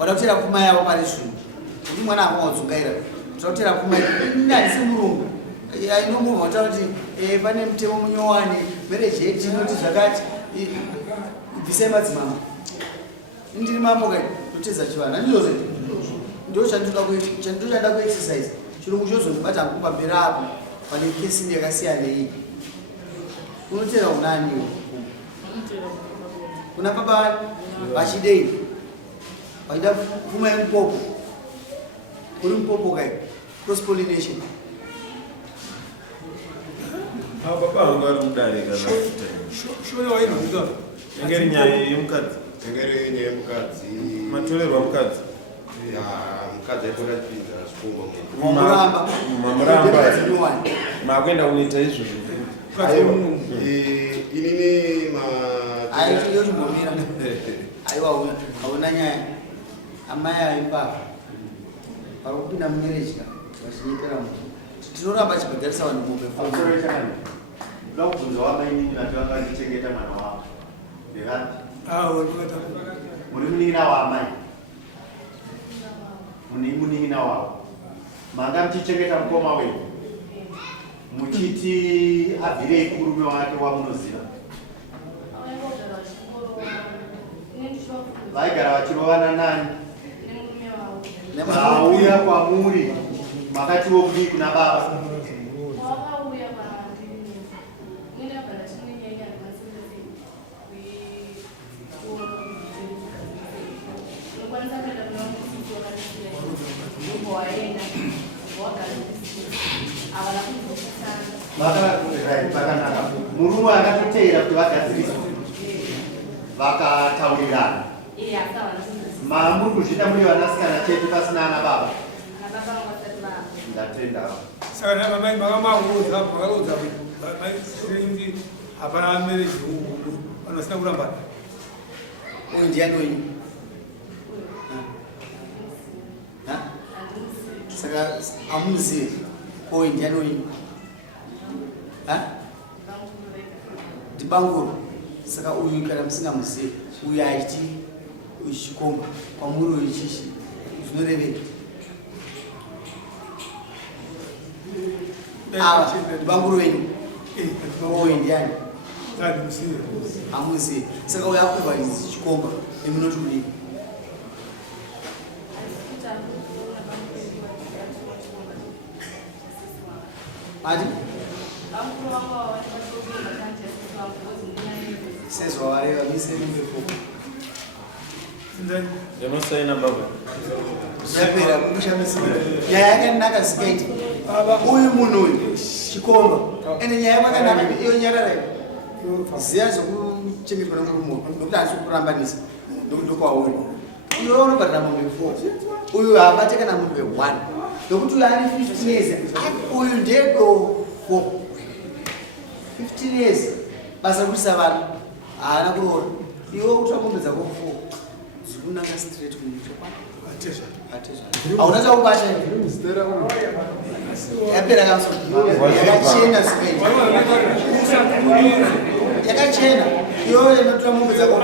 Wadautera kuma yavo pari zvino. Kuti mwana akamudzokaira. Wadautera kuma ndani semurungu. Inombova kuti pane mutemo munyowani marriage act inoti zvakati bvisai madzimambo. Ndiri mambo kai kutedza chivana ndizvo ndio chandinoda kuexercise. Chirungu chozondibata kumabhera apo pane kesi yakasiyana iyi. Unotera unani iwe? Kuna baba vachidei vaida pfuma yemupopo. Uri mupopo kai cross pollination. Baba vangu vari mudare kana shore wainoita engeri nyaya yemukadzi matorerwa mukadzi mukadzi aitora chipinza chifungo mamuramba makuenda kunoita izvozvo inini yochimbomira aiwa hauna nyaya amai aipa vari kupinda mumerejka vachinyepera munhu tinoramba chibhadharisa vanhu mombe ndoda kubvunza wamainini vati vangandichengeta mwana wavo ndevati muri munin'ina waamai muni munin'ina wavo manga muchichengeta mukoma wenyu muchiti abvirei kurume wake wamunoziva vaigara vachirovana nani vauya kwamuri makatiwo kudii kuna baba vakanaka murume akatoteera kuti vagadziriswa vakataurirana muri kuzvita muri vanasikana chete pasina ana baba ndatenda saka makamaudza hapana mereji vanosina kurambana. Uyu ndiani wenyu? Saka amuzivi uyu ndiani wenyu? Ndibanguru. Saka uyu kana musingamuzivi uyu aiti uchikomba kwamuri uyu chichi zvinoreveka. Ndibanguru wenyu? Uyu ndiani? Amuzivi. Saka uyu akuva chikomba emunoti kudii? Adi? Sezwa wareva mise numbepo. Yamasaina baba. Yapera kushamisa. Nyaya yake ndakasikaiti. Uyu munhu uyu chikomba. Ene nyaya yakanaka iyo nyarara. Ziya zokuchengetwa nomurume nokuti asi kurambanisa ndokwauri. Uyu unobhadhara mombe 4. Uyu haabate kana mombe 1. Nokuti uyu ane 15 years. Uyu ndego 4. 15 years. Basa kutisa vanhu. Haana kuroora. Iwe kuti mombe dzako 4. Zikunaka straight kumucho. Atesha. Hauna chakubata here. Yapera kamso. Yakachena sipendi. Yakachena. Iwe inotora mombe dzako 4.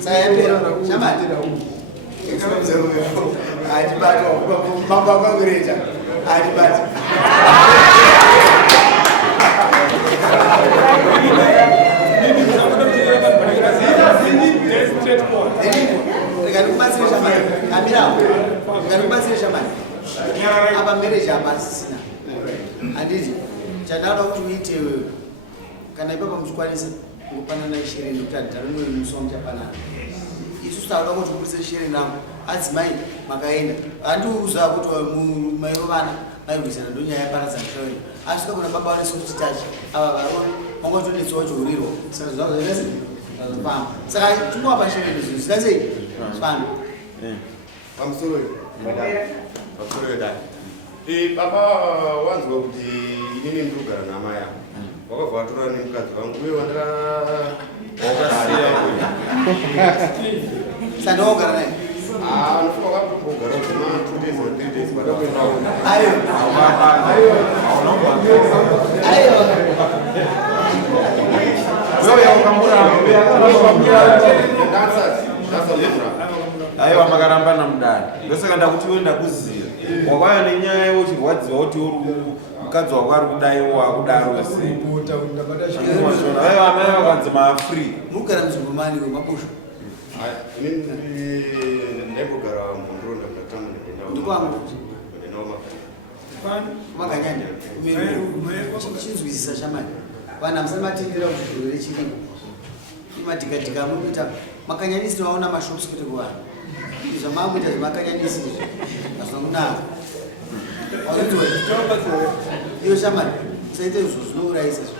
Sayapera. Shamati. Adibata baba bagreta. Adibata. Ndikakubatsira shamati. Kamira. Ndikakubatsira shamati. Apa marriage apasisina. Anditi chandada kuti uite kana ipapo muchikwanisa kupanana shere nekuti adhara noyo musonja panana. Isu tauda kuti ukuse shere namo adzimai makaenda andiuza kuti mairo vana vairwisana ndonyaya paradzana shayo asvika kuna baba vane sokutitachi ava varoni vangotonetsawo chourirwa saka zvavo zvese zvazopamba saka tinowa pashere nezvinhu zvisina sei fana pamusoro yodai baba wanzwa kuti inini ndiri kugara namai angu wakabva watora nemukadzi vangu uye sandogara naye Anofunga kugara kuma 2 days or 3 days but Ayo. Wewe ukamuramba. Aiwa makaramba na mudani. Ndosaka kuti uenda kuziya. Wakaya nenyaya yochirwadziwa kuti mukadzi wako ari kudaiwa kudaro sei. Aiwa amai vakanzi mafree. Mugara muzvingomani wemabusha. ndaimbogara muNdonda ndatanga Ndikwangu. Kwani? Makanyanya. Chinzwisisa shamani. Vanhu hamusamatendera kuti zvirwere chirimo. Imadhikadhika amukuita makanyanisi waona mashops kuti kuvanhu. Izvo maakuita zvemakanyanyisi izvi. Hazvina kunaka. Iyo shamani, usaite izvo zvinourayisa izvo.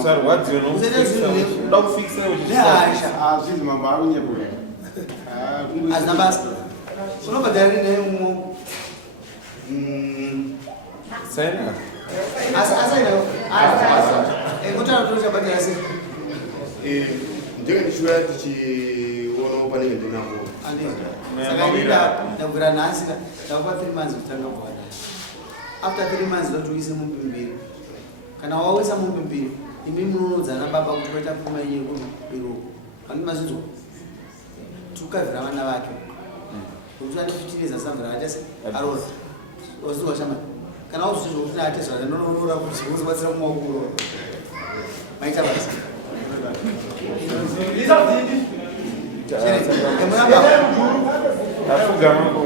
Usarwadziwe nokuda kufikisa Nehasha. Azvizi mambo ari kunyepura. Hazina basa. Unobhadhara rinei umwo. saina. Asainawo. Kutaura kuti uchabhadhara sei? Ndenge ndichiuya tichionawo panenge ndinapo. Saka ndakubvira nhasi ndakupa 3 months kutanga kuwada. After 3 months ndotuise mumbi mbiri. Kana wawisa mumbi mbiri, imi munonodzana baba kuti waita pfuma yenyu kuno. Kandi mazvinzwa. Tukavhira vana vake. Kuti ane 15 years asavhira atese arora. Ozwa shama. Kana uzvizvo kuti atese anonoora kuti uzobatsira mumaoko. Maita basa. Tafuga mambo.